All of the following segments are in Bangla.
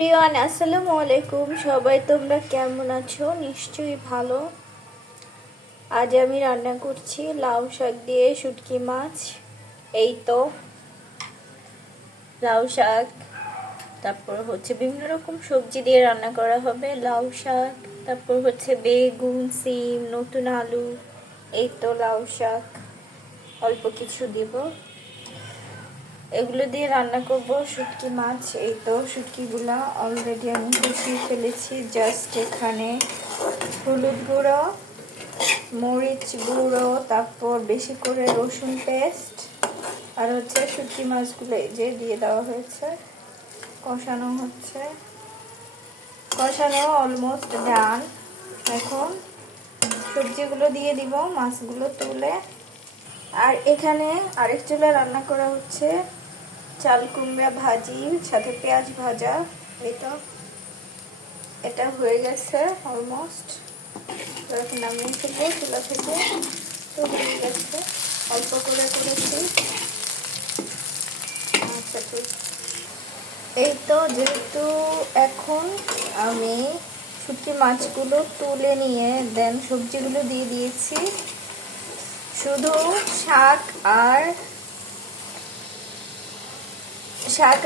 এভরিওয়ান, আসসালামু আলাইকুম। সবাই তোমরা কেমন আছো? নিশ্চয়ই ভালো। আজ আমি রান্না করছি লাউ শাক দিয়ে শুটকি মাছ। এই তো লাউ শাক, তারপর হচ্ছে বিভিন্ন রকম সবজি দিয়ে রান্না করা হবে। লাউ শাক, তারপর হচ্ছে বেগুন, সিম, নতুন আলু। এই তো লাউ শাক, অল্প কিছু দিব। এগুলো দিয়ে রান্না করব শুটকি মাছ। এই তো শুটকিগুলা অলরেডি আমি কষিয়ে ফেলেছি। জাস্ট এখানে হলুদ গুঁড়ো, মরিচ গুঁড়ো, তারপর বেশি করে রসুন পেস্ট আর হচ্ছে শুটকি মাছগুলো এই যে দিয়ে দেওয়া হয়েছে। কষানো হচ্ছে, কষানো অলমোস্ট ডান। এখন সবজিগুলো দিয়ে দিব, মাছগুলো তুলে। আর এখানে আরেক চুলায় রান্না করা হচ্ছে চাল কুমড়া ভাজি, সাথে পেঁয়াজ ভাজা। এই তো এটা হয়ে গেছে অলমোস্ট। এখন নামিয়ে ফেলবো চুলা থেকে। তো হয়ে গেছে, অল্প করে করেছি। আচ্ছা ঠিক। এই তো যেহেতু এখন আমি শুটকি মাছগুলো তুলে নিয়ে দেন সবজিগুলো দিয়ে দিয়েছি। শুধু শাক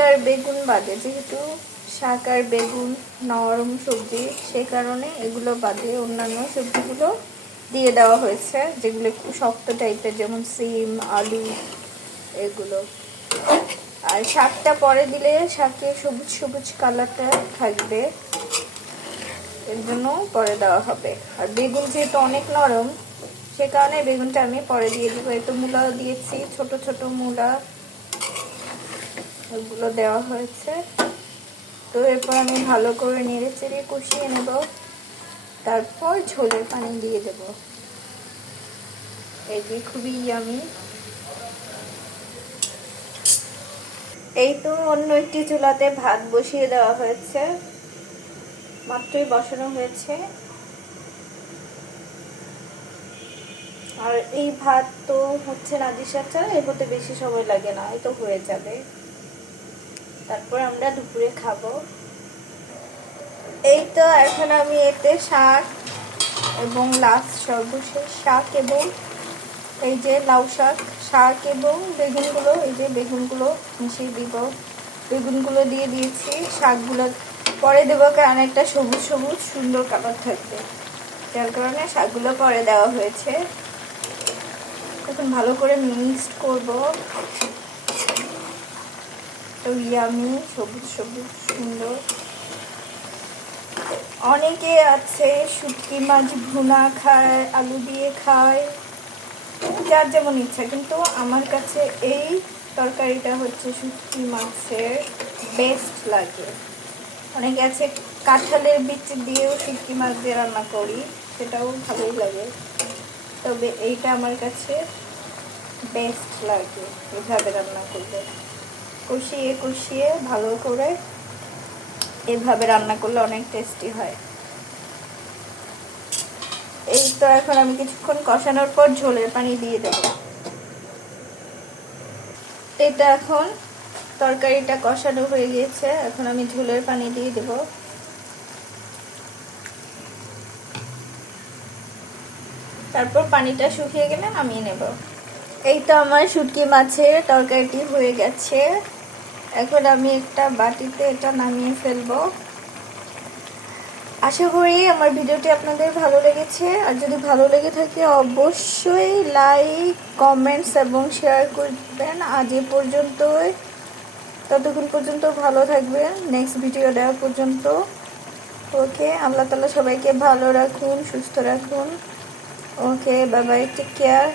আর বেগুন বাদে, যেহেতু শাক আর বেগুন নরম সবজি, সে কারণে এগুলো বাদে অন্যান্য সবজিগুলো দিয়ে দেওয়া হয়েছে, যেগুলো একটু শক্ত টাইপের, যেমন সিম, আলু এগুলো। আর শাকটা পরে দিলে শাকে সবুজ সবুজ কালারটা থাকবে, এর জন্য পরে দেওয়া হবে। আর বেগুন যেহেতু অনেক নরম, সে কারণে বেগুনটা আমি পরে দিয়ে দেবো। এত মূলা দিয়েছি, ছোট ছোট মূলা, ওগুলো দেওয়া হয়েছে। তো এরপর আমি ভালো করে নেড়ে চেড়ে কষিয়ে নেব, তারপর ঝোলের পানি দিয়ে দেব। এই যে খুবই ইয়ামি। এই তো অন্য একটি চুলাতে ভাত বসিয়ে দেওয়া হয়েছে, মাত্রই বসানো হয়েছে। আর এই ভাত তো হচ্ছে নাদিসার চা, এর হতে বেশি সময় লাগে না, এই তো হয়ে যাবে। তারপর আমরা দুপুরে খাবো। এই তো এখন আমি এতে শাক এবং লাস্ট সর্বশেষ শাক এবং এই যে লাউ শাক, শাক এবং বেগুনগুলো, এই যে বেগুনগুলো মিশিয়ে দিব। বেগুনগুলো দিয়ে দিয়েছি, শাকগুলো পরে দেবো, কারণ একটা সবুজ সবুজ সুন্দর কালার থাকবে, যার কারণে শাকগুলো পরে দেওয়া হয়েছে। এখন ভালো করে মিক্স করব। তো ইয়ামি, সবুজ সবুজ সুন্দর। অনেকে আছে শুটকি মাছ ভুনা খায়, আলু দিয়ে খায়, যার যেমন ইচ্ছা, কিন্তু আমার কাছে এই তরকারিটা হচ্ছে শুটকি মাছের বেস্ট লাগে। অনেকে আছে কাঁঠালের বীজ দিয়েও শুটকি মাছ দিয়ে রান্না করি, সেটাও ভালোই লাগে, তবে এইটা আমার কাছে বেস্ট লাগে এভাবে রান্না করলে। কষিয়ে কষিয়ে ভালো করে এভাবে রান্না করলে অনেক টেস্টি হয়। এই তো এখন আমি কিছুক্ষণ কষানোর পর ঝোলের পানি দিয়ে দেব। এটা এখন তরকারিটা কষানো হয়ে গেছে, এখন আমি ঝোলের পানি দিয়ে দেব। তারপর পানিটা শুকিয়ে গেলে নামিয়ে নেব। এই তো আমার শুটকি মাছের তরকারিটি হয়ে গেছে। এখন আমি একটা বাটিতে এটা নামিয়ে ফেলবো। আশা করি আমার ভিডিওটি আপনাদের ভালো লেগেছে। আর যদি ভালো লেগে থাকে অবশ্যই লাইক, কমেন্টস এবং শেয়ার করবেন। আজ এ পর্যন্তই, ততক্ষণ পর্যন্ত ভালো থাকবেন, নেক্সট ভিডিও দেওয়া পর্যন্ত। ওকে, আল্লাহ তাআলা সবাইকে ভালো রাখুন, সুস্থ রাখুন। ওকে, বাই বাই, টেক কেয়ার।